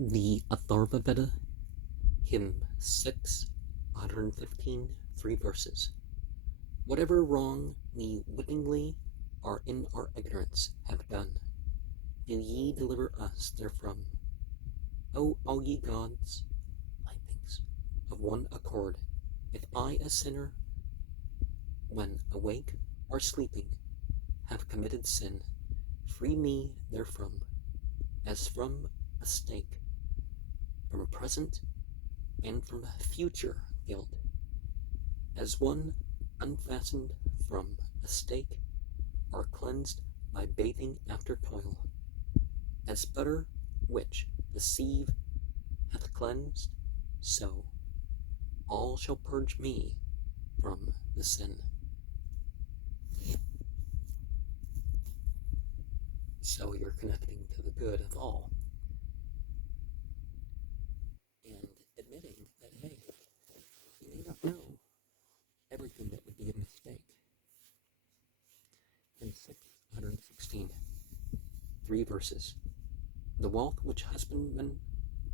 The Atharvaveda, hymn 615, 3 verses. Whatever wrong we wittingly or in our ignorance have done, do ye deliver us therefrom. O all ye gods, lightnings, of one accord, if I a sinner, when awake or sleeping, have committed sin, free me therefrom, as from a stake, from present and from future guilt, as one unfastened from a stake, or cleansed by bathing after toil, as butter which the sieve hath cleansed, so all shall purge me from the sin. So you're connecting to the good of all, and admitting that, hey, you may not know everything that would be a mistake. In 616, 3 verses. The wealth which husbandmen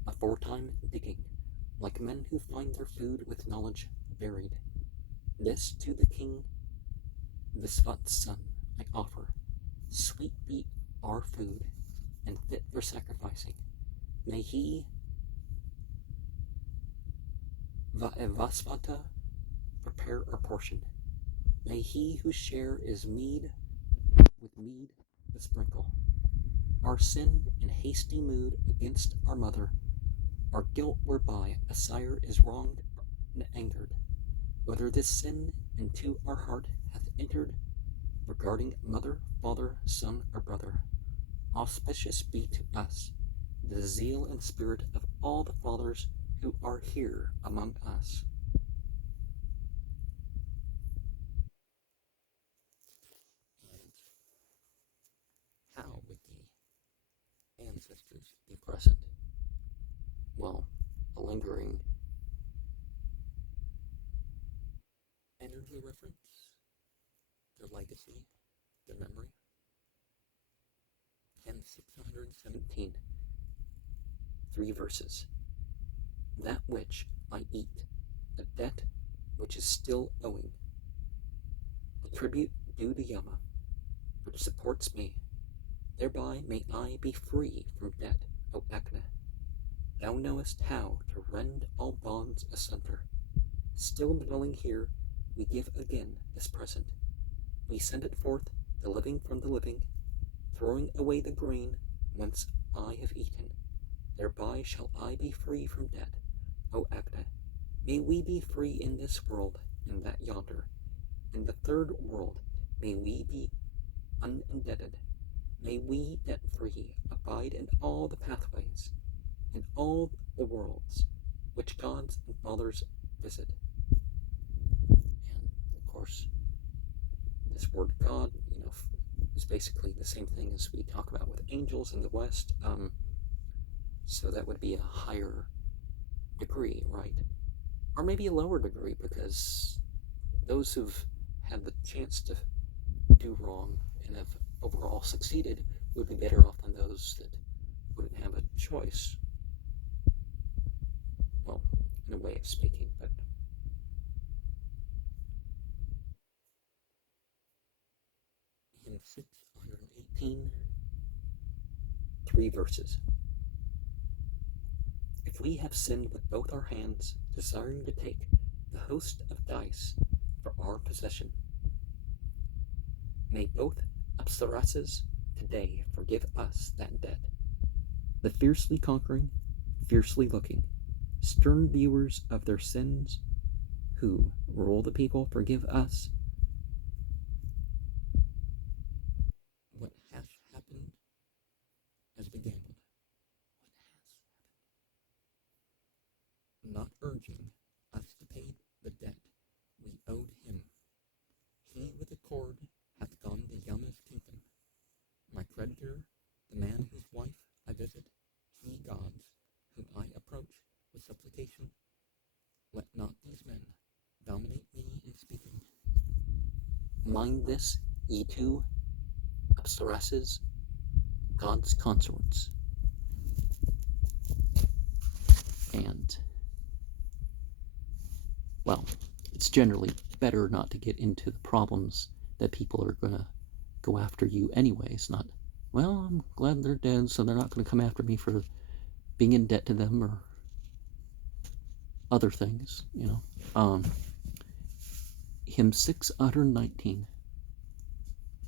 aforetime digging, like men who find their food with knowledge buried, this to the king Visvat's son I offer. Sweet be our food, and fit for sacrificing. May he Vaevasvata prepare our portion. May he whose share is mead with mead besprinkle. Our sin and hasty mood against our mother, our guilt whereby a sire is wronged and angered, whether this sin into our heart hath entered, regarding mother, father, son, or brother, auspicious be to us the zeal and spirit of all the fathers who are here among us. And how would the ancestors be present? Well, a lingering energy reference, their legacy, their memory. And 617, 3 verses. That which I eat, a debt which is still owing, a tribute due to Yama, which supports me. Thereby may I be free from debt, O Agna. Thou knowest how to rend all bonds asunder. Still dwelling here, we give again this present. We send it forth, the living from the living, throwing away the grain whence I have eaten. Thereby shall I be free from debt, O Agna. May we be free in this world and that yonder. In the third world may we be unindebted. May we, debt-free, abide in all the pathways, in all the worlds, which gods and fathers visit. And, of course, this word God, is basically the same thing as we talk about with angels in the West. So that would be a higher degree, right? Or maybe a lower degree, because those who've had the chance to do wrong and have overall succeeded would be better off than those that wouldn't have a choice. Well, in a way of speaking, but in 618, 3 verses. If we have sinned with both our hands, desiring to take the host of dice for our possession, may both Apsarases today forgive us that debt. The fiercely conquering, fiercely looking, stern viewers of their sins, who rule the people, forgive us. What hath happened has been gambled. Not urging us to pay the debt we owed him. He with a cord hath gone to Yama's kingdom. My creditor, the man whose wife I visit, he gods, whom I approach with supplication, let not these men dominate me in speaking. Mind this, ye two Apsarases, God's consorts. And, well, it's generally better not to get into the problems that people are going to go after you anyways. Not, well, I'm glad they're dead, so they're not going to come after me for being in debt to them or other things, you know. Hymn 619,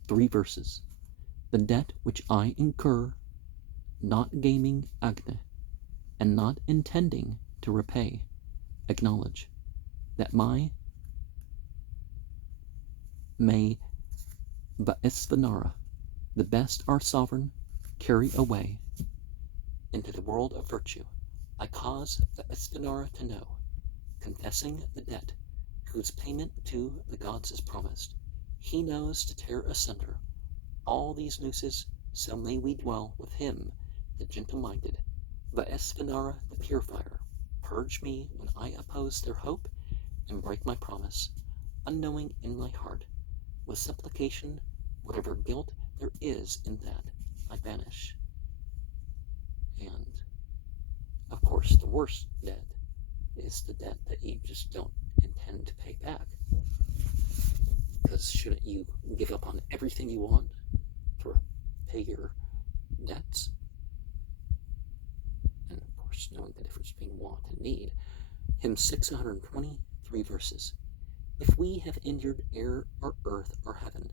3 verses. The debt which I incur, not gaming Agne, and not intending to repay, acknowledge that may Vaisvanara, the best our sovereign, carry away into the world of virtue. I cause Vaisvanara to know, confessing the debt whose payment to the gods is promised. He knows to tear asunder all these nooses, so may we dwell with him, the gentle-minded, Vaisvanara the purifier. Purge me when I oppose their hope, and break my promise, unknowing in my heart. With supplication, whatever guilt there is in that, I banish. And, of course, the worst debt is the debt that you just don't intend to pay back. Because shouldn't you give up on everything you want to pay your debts? And, of course, knowing the difference between want and need. Hymn 620, 3 verses. If we have injured air or earth or heaven,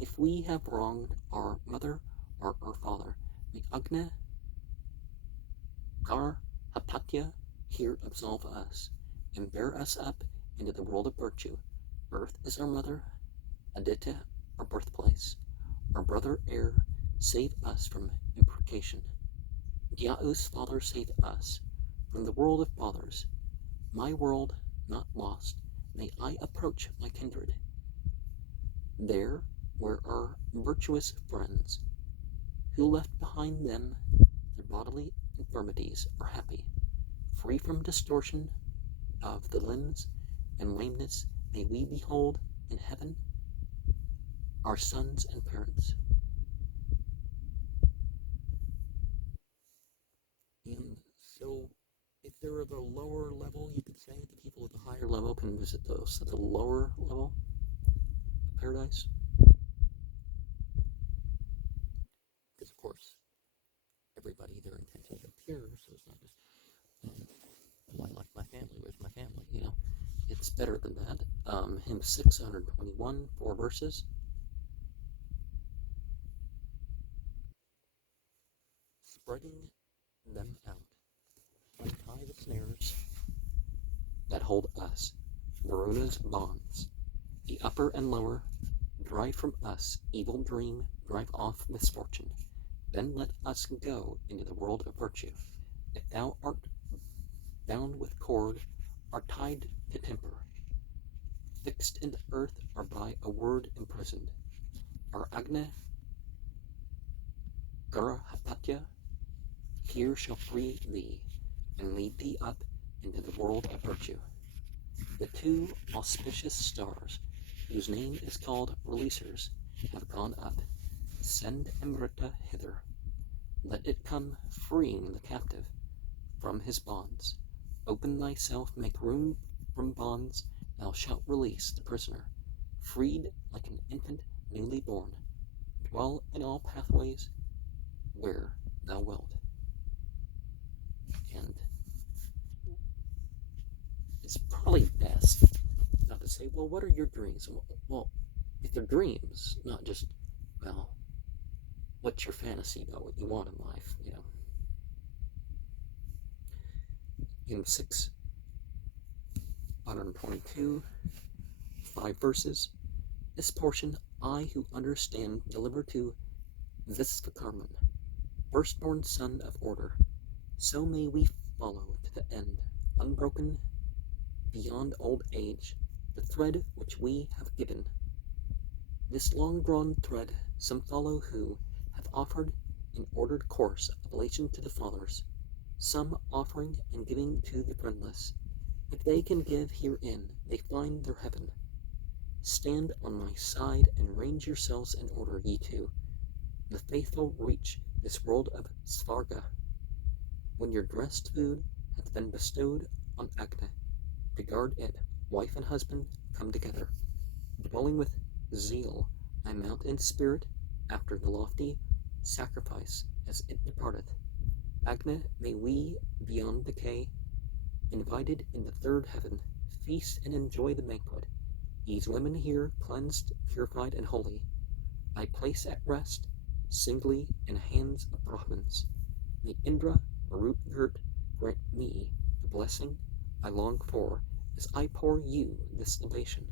if we have wronged our mother or our father, may Agna Gar Hapatya here absolve us, and bear us up into the world of virtue. Earth is our mother, Aditya our birthplace, our brother air, save us from imprecation. Gyau's father, save us from the world of fathers. My world not lost, may I approach my kindred. There, where our virtuous friends, who left behind them their bodily infirmities, are happy, free from distortion of the limbs and lameness, may we behold in heaven our sons and parents. And so, if they're at the lower level, you could say the people at the higher level can visit those at the lower level of paradise. Because, of course, everybody, their intentions are pure, so it's not just, I like my family, where's my family, you know? It's better than that. Hymn 621, 4 verses. Spreading them out, untie the snares that hold us, Varuna's bonds, the upper and lower, drive from us evil dream, drive off misfortune. Then let us go into the world of virtue. If thou art bound with cord, are tied to temper, fixed in the earth, or by a word imprisoned, our Agna Garahapatya here shall free thee, and lead thee up into the world of virtue. The 2 auspicious stars, whose name is called Releasers, have gone up. Send Amrita hither. Let it come, freeing the captive from his bonds. Open thyself, make room from bonds, thou shalt release the prisoner. Freed like an infant newly born, dwell in all pathways where thou wilt. And it's probably best not to say, well, what are your dreams? Well, if they're dreams, not just, well, what's your fantasy about what you want in life, you know? In 622, 5 verses, this portion I who understand deliver to Visvakarman, firstborn son of order. So may we follow to the end, unbroken beyond old age, the thread which we have given. This long-drawn thread some follow who have offered in ordered course oblation to the fathers, some offering and giving to the friendless. If they can give herein, they find their heaven. Stand on my side and range yourselves in order, ye two. The faithful reach this world of Svarga. When your dressed food hath been bestowed on Agni, to guard it. Wife and husband come together. Dwelling with zeal, I mount in spirit after the lofty sacrifice as it departeth. Agni, may we, beyond decay, invited in the third heaven, feast and enjoy the banquet. These women here, cleansed, purified, and holy, I place at rest, singly in hands of Brahmins. May Indra, root girt, grant me the blessing I long for, as I pour you this libation.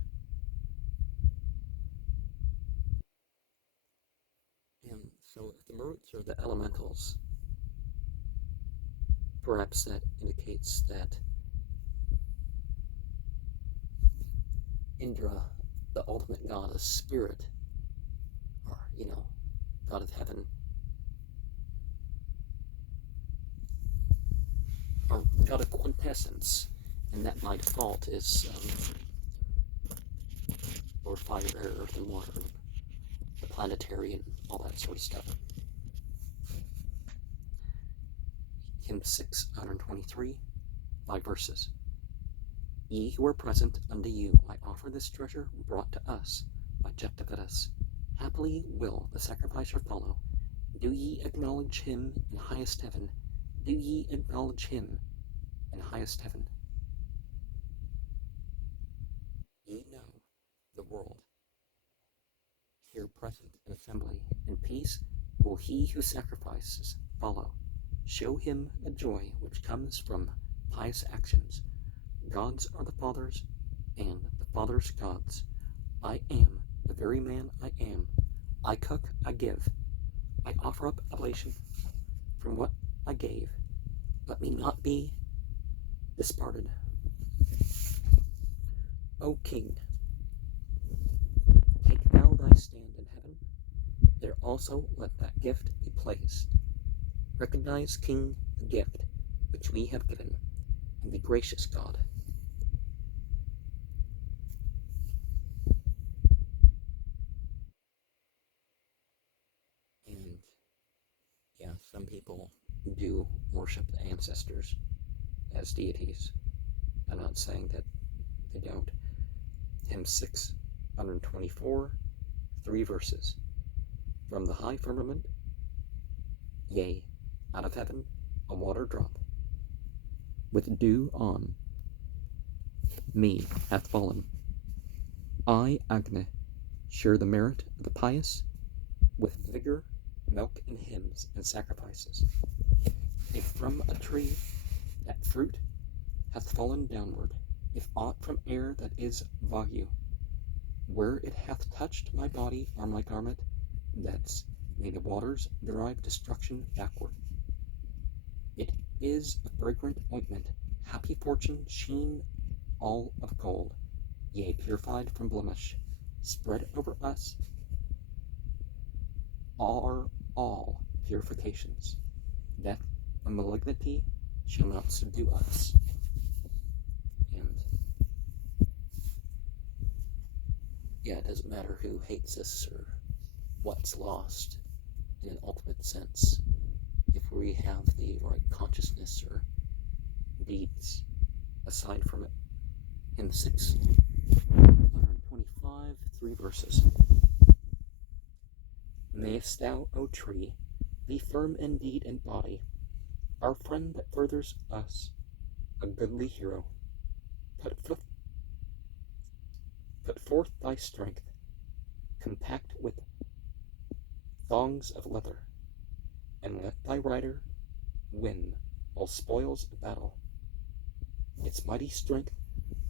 And so if the Maruts are the elementals, perhaps that indicates that Indra, the ultimate god of spirit, or, god of heaven, or god of quintessence, and that by default is or fire, air, earth, and water, the planetary, and all that sort of stuff. Hymn 623, 5 verses. Ye who are present, unto you I offer this treasure brought to us by Vedas. Happily will the sacrificer follow. Do ye acknowledge him in highest heaven? Do ye acknowledge him in highest heaven? Ye know the world, here present in assembly, in peace will he who sacrifices follow. Show him the joy which comes from pious actions. Gods are the fathers, and the fathers gods. I am the very man I am. I cook, I give. I offer up oblation from what I gave. Let me not be disparted. O King, take thou thy stand in heaven. There also let that gift be placed. Recognize, King, the gift which we have given, and be gracious, God. And yeah, some people do worship the ancestors as deities. I'm not saying that they don't. Hymn 624, 3 verses. From the high firmament, yea, out of heaven, a water drop, with dew on me hath fallen. I, Agni, share the merit of the pious, with vigor, milk, and hymns, and sacrifices. If from a tree that fruit hath fallen downward, if aught from air that is vayu, where it hath touched my body or my garment, thence may the waters drive destruction backward. It is a fragrant ointment, happy fortune, sheen all of gold, yea, purified from blemish, spread over us are all purifications. Death and malignity shall not subdue us. And yeah, it doesn't matter who hates us or what's lost in an ultimate sense. If we have the right consciousness or deeds aside from it. Hymn 625, 3 verses. Mayest thou, O tree, be firm in deed and body, our friend that furthers us, a goodly hero. Put forth thy strength, compact with thongs of leather, and let thy rider win all spoils of battle. Its mighty strength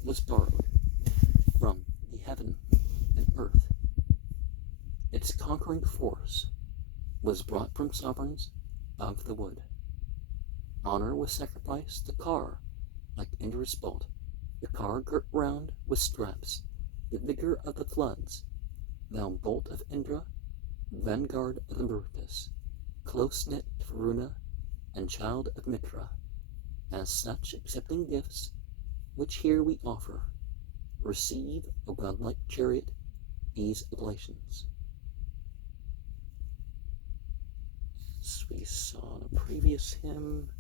was borrowed from the heaven and earth. Its conquering force was brought from sovereigns of the wood. Honor was sacrificed, the car, like Indra's bolt, the car girt round with straps, the vigor of the floods, thou bolt of Indra, vanguard of the Marutas, close-knit to Varuna, and child of Mitra. As such, accepting gifts, which here we offer, receive, O godlike chariot, these oblations. As we saw in a previous hymn,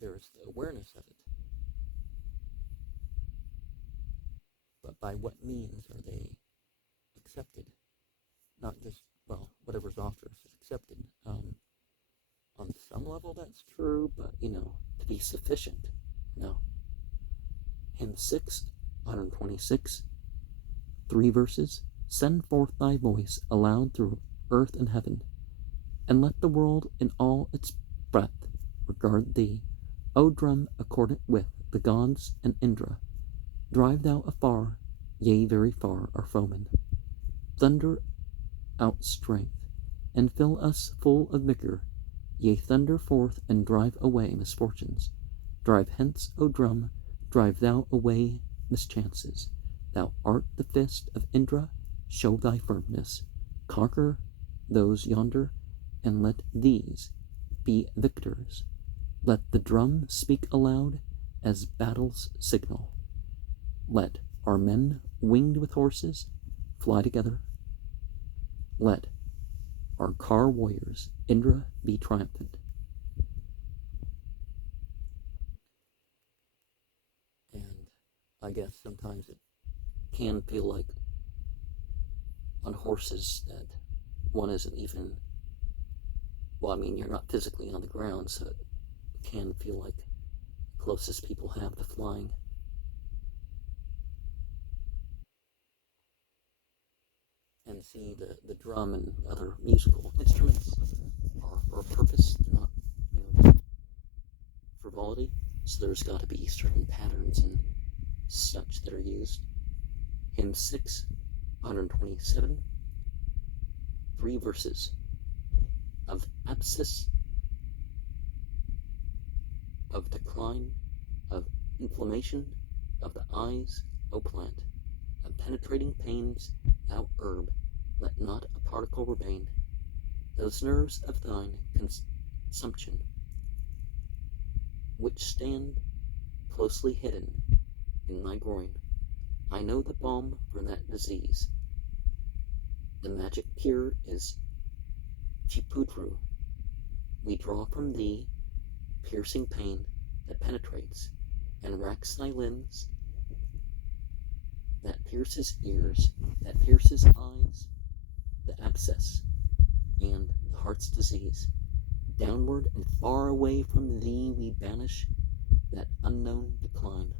there's the awareness of it. But by what means are they accepted? Not just, well, whatever's offered is accepted. On some level that's true, but, to be sufficient, no. Hymn 6, 126, 3 verses. Send forth thy voice aloud through earth and heaven, and let the world in all its breadth regard thee. O drum accordant with the gods and Indra, drive thou afar, yea, very far, our foemen. Thunder out strength, and fill us full of vigor, yea, thunder forth and drive away misfortunes. Drive hence, O drum, drive thou away mischances. Thou art the fist of Indra, show thy firmness. Conquer those yonder, and let these be victors. Let the drum speak aloud as battle's signal. Let our men winged with horses fly together. Let our car warriors, Indra, be triumphant. And I guess sometimes it can feel like on horses that one isn't even, well, I mean, you're not physically on the ground, so it can feel like the closest people have to flying. And see, the drum and other musical instruments are for a purpose, they're not, just frivolity. So there's got to be certain patterns and such that are used. Hymn 6, 127, 3 verses. Of abscess, of decline, of inflammation, of the eyes, O plant, of penetrating pains, thou herb, let not a particle remain. Those nerves of thine consumption, which stand closely hidden in thy groin, I know the balm for that disease. The magic cure is Chiputru. We draw from thee piercing pain that penetrates and racks thy limbs, that pierces ears, that pierces eyes, the abscess, and the heart's disease. Downward and far away from thee we banish that unknown decline.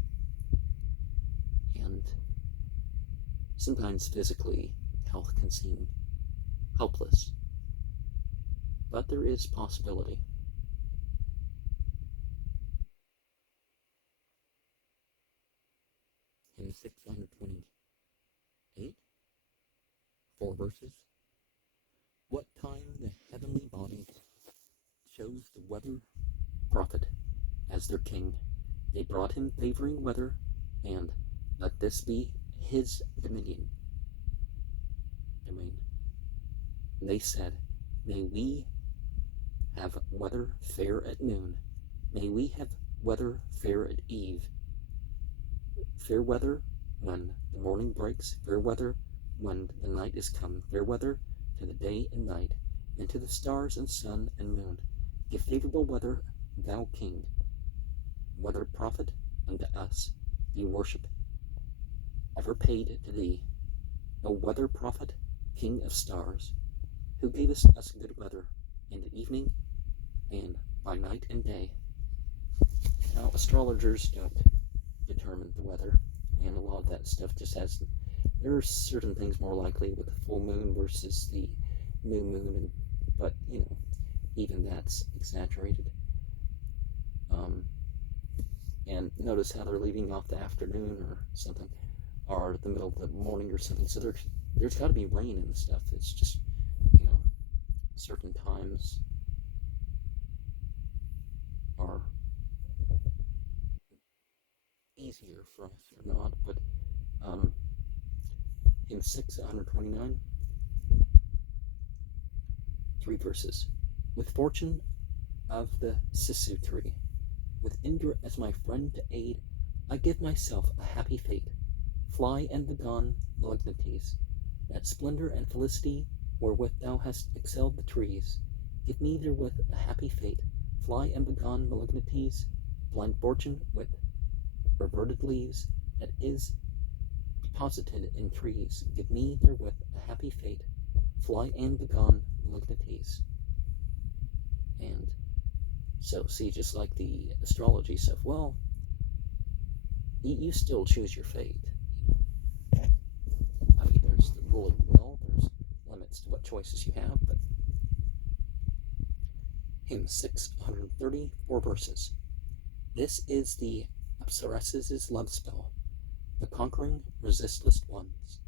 And sometimes physically, health can seem helpless, but there is possibility. Hymn 628, 4 verses. What time the heavenly bodies chose the weather prophet as their king, they brought him favoring weather, and let this be his domain. They said, may we have weather fair at noon, may we have weather fair at eve, fair weather when the morning breaks, fair weather when the night is come, fair weather to the day and night, and to the stars and sun and moon. Give favorable weather, thou king, weather prophet unto us, be worship ever paid to thee, O weather prophet, king of stars, who gavest us good weather in the evening and by night and day. Now, astrologers don't determine the weather, and a lot of that stuff just has, there are certain things more likely with the full moon versus the new moon, but, even that's exaggerated. And notice how they're leaving off the afternoon or something, or the middle of the morning or something, so there's got to be rain and stuff. It's just, certain times are easier for us or not, but in 629, 3 verses. With fortune of the Sisu tree, with Indra as my friend to aid, I give myself a happy fate. Fly and begone malignancies, that splendor and felicity wherewith thou hast excelled the trees. Give me therewith a happy fate. Fly and begone malignancies, blind fortune with reverted leaves that is deposited in trees, give me therewith a happy fate, fly and begone malignities. And so, see, just like the astrology stuff, well, you still choose your fate. I mean, there's the ruling will, there's limits to what choices you have, but hymn 630, 4 verses. This is the Apsaras' love spell, the conquering, resistless ones.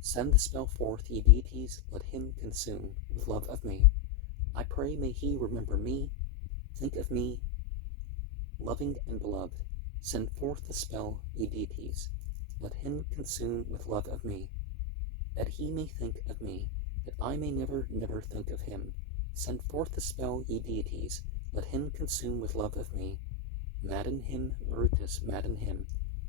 Send the spell forth, ye deities, let him consume with love of me. I pray may he remember me, think of me, loving and beloved. Send forth the spell, ye deities, let him consume with love of me, that he may think of me, that I may never, never think of him. Send forth the spell, ye deities, let him consume with love of me. Madden him, Marutus, madden him,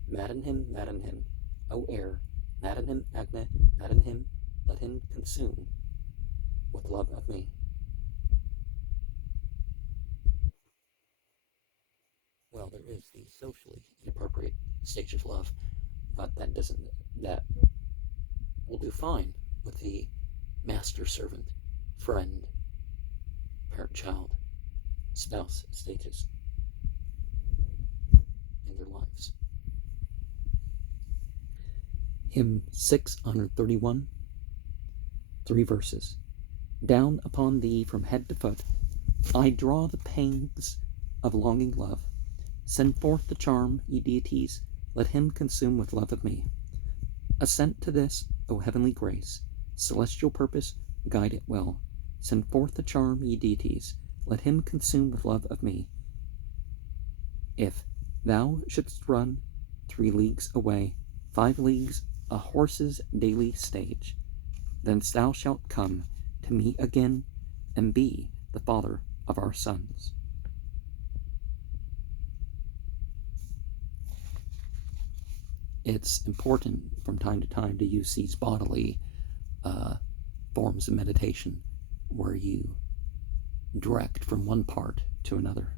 madden him, madden him, O air, madden him, Agna, madden him, let him consume with love of me. Well, there is the socially inappropriate stage of love, but that will do fine with the master servant, friend, parent-child, spouse stages in their lives. Hymn 631, 3 verses. Down upon thee from head to foot, I draw the pangs of longing love. Send forth the charm, ye deities, let him consume with love of me. Assent to this, O heavenly grace, celestial purpose, guide it well. Send forth the charm, ye deities, let him consume with love of me. If thou shouldst run 3 leagues away, 5 leagues a horse's daily stage, thence thou shalt come to me again, and be the father of our sons. It's important from time to time to use these bodily forms of meditation where you direct from one part to another.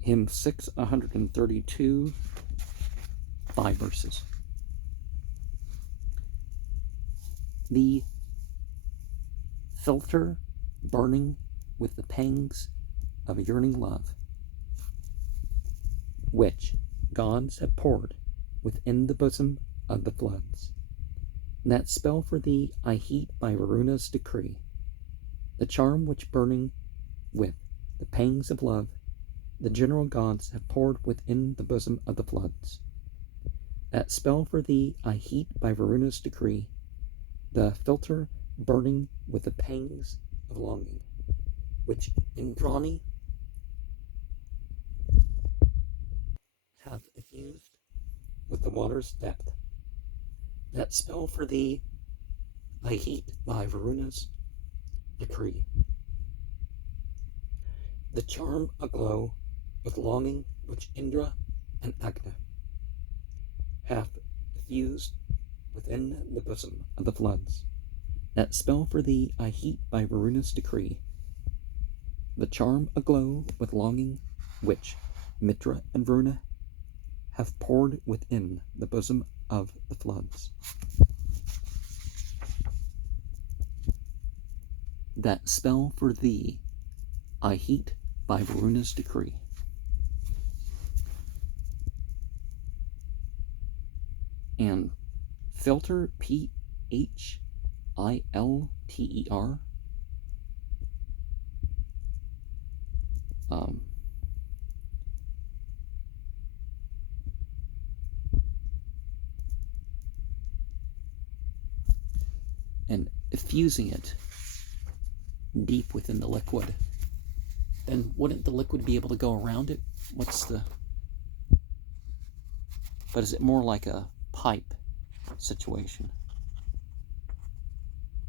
Hymn 632, 5 verses. The philter burning with the pangs of yearning love, which gods have poured within the bosom of the floods. That spell for thee I heat by Varuna's decree, the charm which burning with the pangs of love the general gods have poured within the bosom of the floods. That spell for thee I heat by Varuna's decree, the philter burning with the pangs of longing, which Indrani hath effused with the water's depth. That spell for thee I heat by Varuna's decree, the charm aglow with longing which Indra and Agna hath effused within the bosom of the floods. That spell for thee I heat by Varuna's decree, the charm aglow with longing which Mitra and Varuna have poured within the bosom of the floods. That spell for thee I heat by Varuna's decree. And filter, Philter, and effusing it deep within the liquid, then wouldn't the liquid be able to go around it? But is it more like a pipe situation?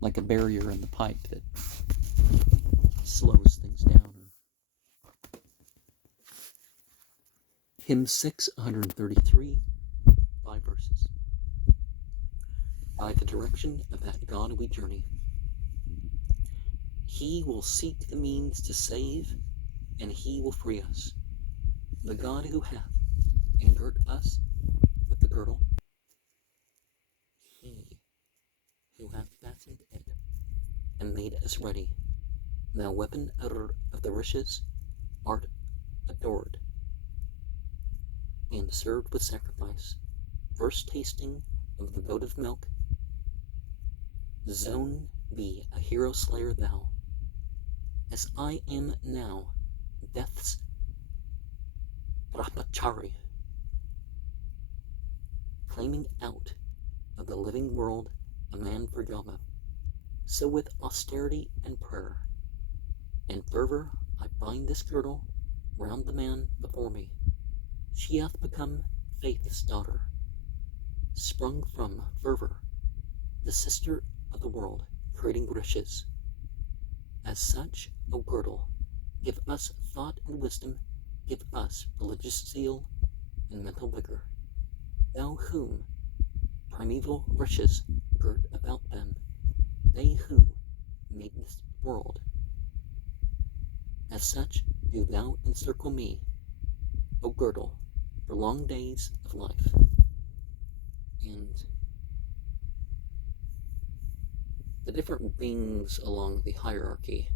Like a barrier in the pipe that slows things down? Hymn 633, 5 verses. By the direction of that God we journey, he will seek the means to save, and he will free us. the God who hath angered us with the girdle, he who hath fastened it and made us ready, thou weapon of the riches, art adored and served with sacrifice, first tasting of the votive milk, zone be a hero slayer thou, as I am now, death's brahmachari, claiming out of the living world a man for Yama. So with austerity and prayer and fervor I bind this girdle round the man before me. She hath become Faith's daughter, sprung from fervor, the sister of the world, creating riches. As such, O girdle, give us thought and wisdom, give us religious zeal and mental vigor. Thou whom primeval riches girt about them, they who made this world. As such, do thou encircle me, O girdle, for long days of life. And the different beings along the hierarchy,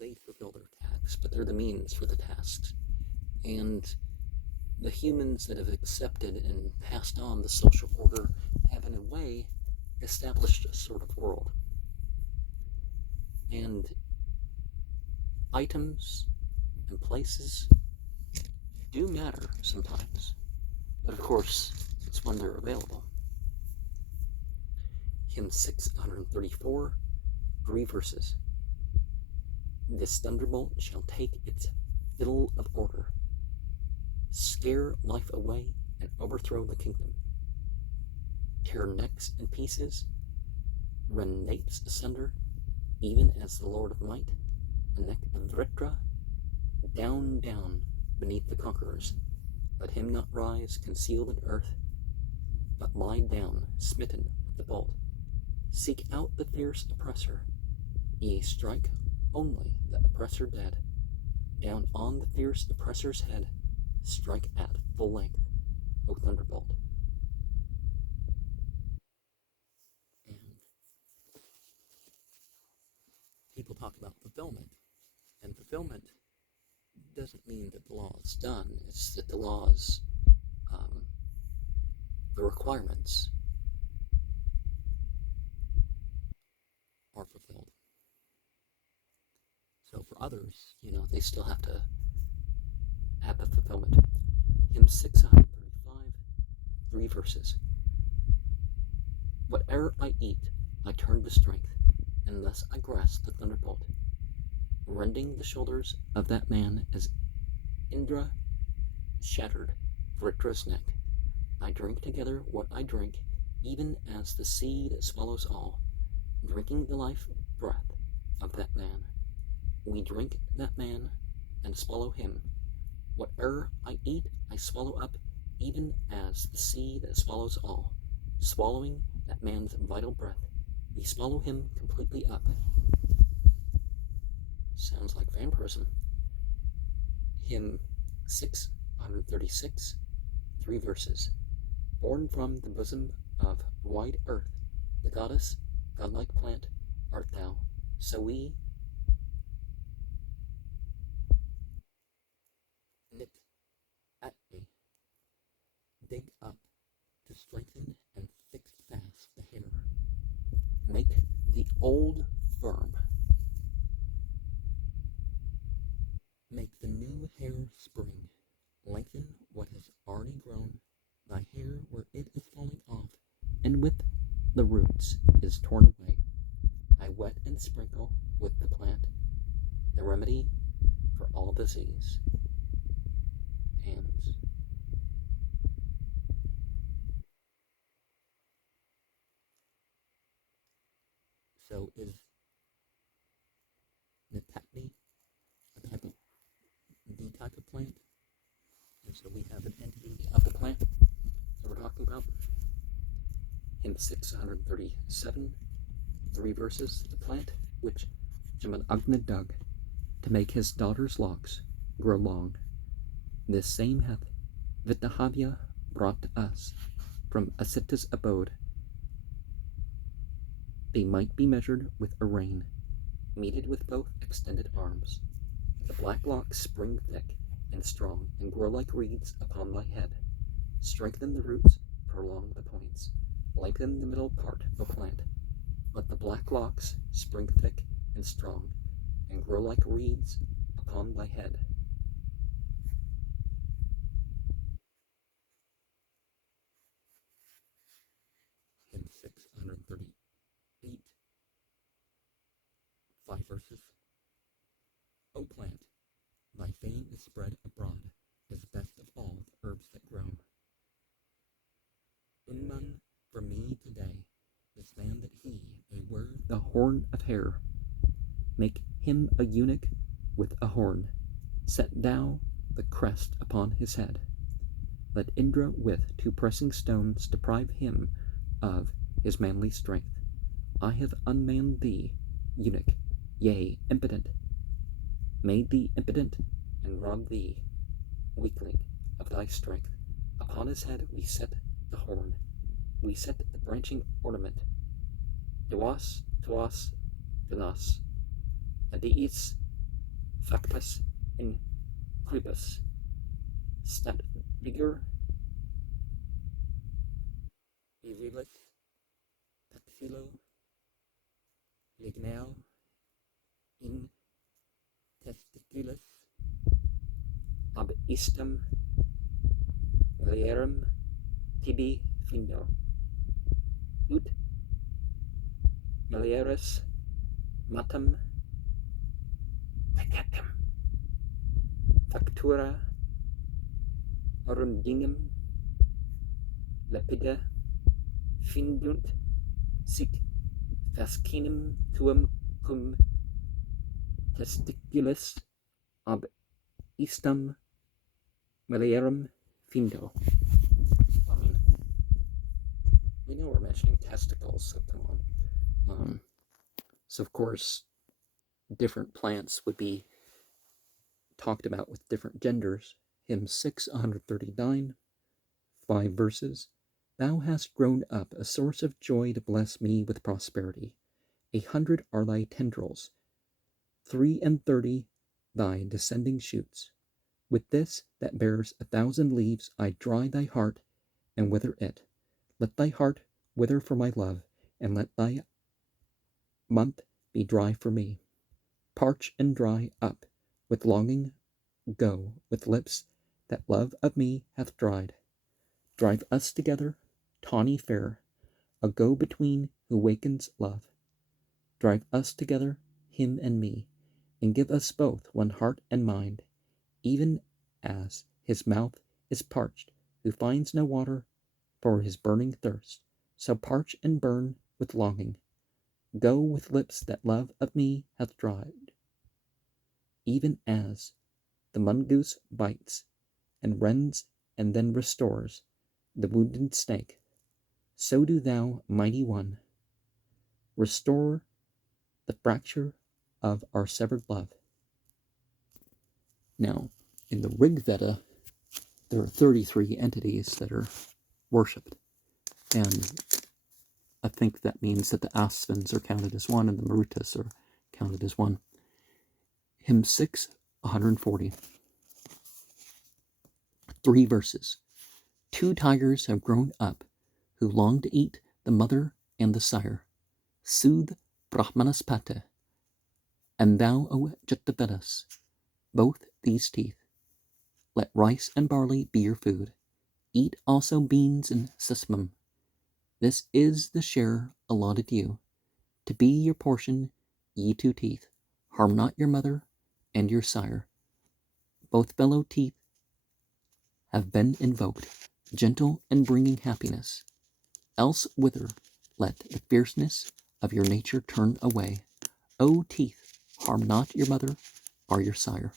they fulfill their tasks, but they're the means for the tasks. And the humans that have accepted and passed on the social order have, in a way, established a sort of world. And items and places do matter sometimes, but of course, it's when they're available. Hymn 634, 3 verses. This thunderbolt shall take its fiddle of order, scare life away and overthrow the kingdom, tear necks in pieces, rend napes asunder, even as the Lord of Might, the neck of Vritra, down, down beneath the conquerors. Let him not rise concealed in earth, but lie down smitten with the bolt. Seek out the fierce oppressor, ye strike only the oppressor dead. Down on the fierce oppressor's head, strike at full length, O thunderbolt. And people talk about fulfillment, and fulfillment doesn't mean that the law is done. It's that the laws, the requirements are fulfilled. So for others, they still have to have the fulfillment. Hymn 635, 3 verses. Whate'er I eat, I turn to strength, and thus I grasp the thunderbolt, rending the shoulders of that man as Indra shattered Vritra's neck. I drink together what I drink, even as the sea that swallows all, drinking the life breath of that man. We drink that man and swallow him. Whate'er I eat, I swallow up, even as the sea that swallows all. Swallowing that man's vital breath, we swallow him completely up. Sounds like vampirism. Hymn 636, 3 verses. Born from the bosom of wide earth, the goddess, godlike plant, art thou. So we knit at me, dig up to strengthen and fix fast the hair. Make the old firm. Make the new hair spring. Lengthen what has already grown, thy hair where it is falling off, and with the roots is torn away. I wet and sprinkle with the plant, the remedy for all disease. And so is Nitatni the type of plant? And so we have an entity of the plant that we're talking about. In 637, 3 verses, the plant which Jaman Agna dug, to make his daughter's locks grow long. This same hath Vitahaya brought to us from Asita's abode. They might be measured with a rein, meted with both extended arms. The black locks spring thick and strong, and grow like reeds upon thy head. Strengthen the roots, prolong the points, lengthen the middle part, O plant. Let the black locks spring thick and strong, and grow like reeds upon thy head. Hymn 638, 5 verses. O plant, thy fame is spread abroad, as best of all the herbs that grow. Unman for me today, this man that he may wear the horn of hair. Make him a eunuch with a horn. Set thou the crest upon his head. Let Indra with 2 pressing stones deprive him of his manly strength. I have unmanned thee, eunuch, yea, impotent, made thee impotent, and robbed thee, weakling, of thy strength. Upon his head we set the horn, we set the branching ornament. Duas, dunas, adiis, factus in cribus, stat vigor, virilis, taxilo, ligneo, in testiculis, ab istem mulierem tibi findo, ut mulieris matam peccem, factura arundinem lepida findunt sic fascinum tuum cum testiculis ab istam mulierem findo. I mean, we know we're mentioning testicles, so come on. So of course, different plants would be talked about with different genders. Hymn 639, 5 verses. Thou hast grown up a source of joy to bless me with prosperity. 100 are thy tendrils, 33 thy descending shoots. With this that bears 1,000 leaves I dry thy heart and wither it. Let thy heart wither for my love, and let thy month be dry for me. Parch and dry up with longing, go with lips that love of me hath dried. Drive us together, tawny fair, a go-between who wakens love. Drive us together, him and me, and give us both one heart and mind, even as his mouth is parched, who finds no water for his burning thirst. So parch and burn with longing. Go with lips that love of me hath dried. Even as the mongoose bites and rends and then restores the wounded snake, so do thou, mighty one, restore the fracture of our severed love. Now, in the Rig Veda, there are 33 entities that are worshipped, and I think that means that the Asvins are counted as one and the Marutas are counted as one. Hymn 6, 140. 3 verses. 2 tigers have grown up who long to eat the mother and the sire. Soothe Brahmanaspati, and thou, O Jatavedas, both these teeth. Let rice and barley be your food. Eat also beans and sesamum. This is the share allotted you. To be your portion, ye 2 teeth. Harm not your mother and your sire. Both fellow teeth have been invoked, gentle and bringing happiness. Else whither let the fierceness of your nature turn away. O teeth, harm not your mother or your sire.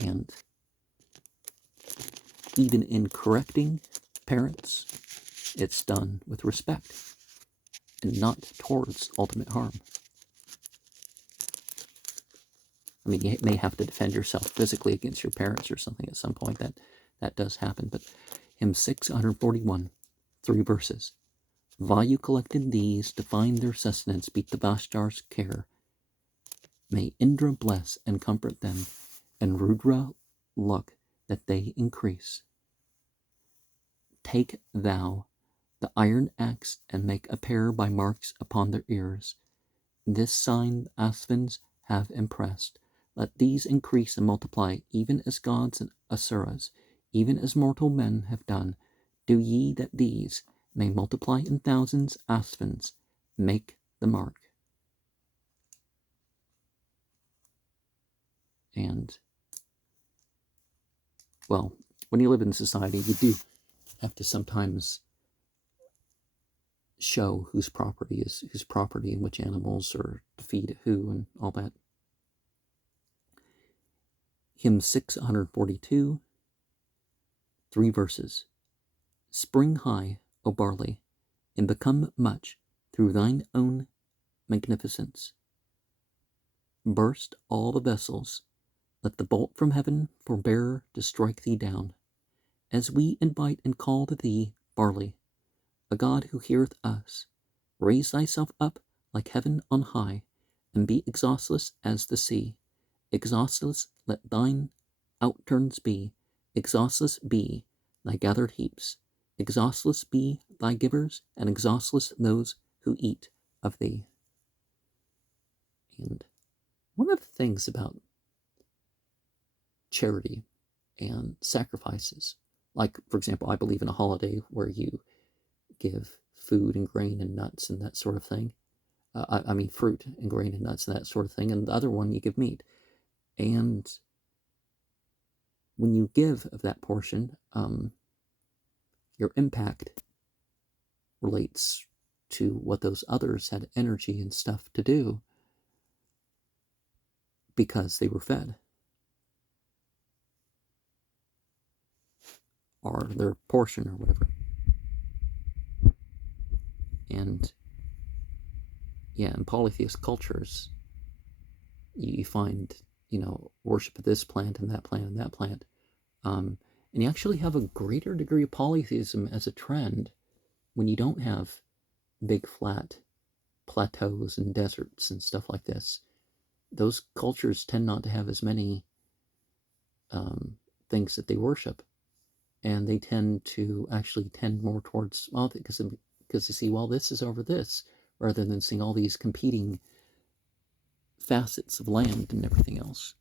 And even in correcting parents, it's done with respect and not towards ultimate harm. I mean, you may have to defend yourself physically against your parents or something at some point. That does happen. But hymn 641, 3 verses. Vayu collected these to find their sustenance, beat the Vashtar's care. May Indra bless and comfort them, and Rudra look that they increase. Take thou the iron axe and make a pair by marks upon their ears. This sign Asvins have impressed. Let these increase and multiply, even as gods and asuras, even as mortal men have done. Do ye that these may multiply in thousands. Asvins, make the mark. And, well, when you live in society, you do have to sometimes show whose property is whose property and which animals are to feed who and all that. Hymn 642, 3 verses. Spring high, O barley, and become much through thine own magnificence. Burst all the vessels, let the bolt from heaven forbear to strike thee down. As we invite and call to thee, barley, a God who heareth us, raise thyself up like heaven on high, and be exhaustless as the sea. Exhaustless let thine outturns be, exhaustless be thy gathered heaps, exhaustless be thy givers, and exhaustless those who eat of thee. And one of the things about charity and sacrifices, like, for example, I believe in a holiday where you give food and grain and nuts and that sort of thing. I mean fruit and grain and nuts and that sort of thing. And the other one, you give meat. And when you give of that portion, your impact relates to what those others had energy and stuff to do because they were fed. Or their portion or whatever. And yeah, in polytheist cultures, you find, worship of this plant and that plant and that plant. And you actually have a greater degree of polytheism as a trend when you don't have big flat plateaus and deserts and stuff like this. Those cultures tend not to have as many things that they worship. And they tend to actually tend more towards, well, because they see, well, this is over this, rather than seeing all these competing facets of land and everything else.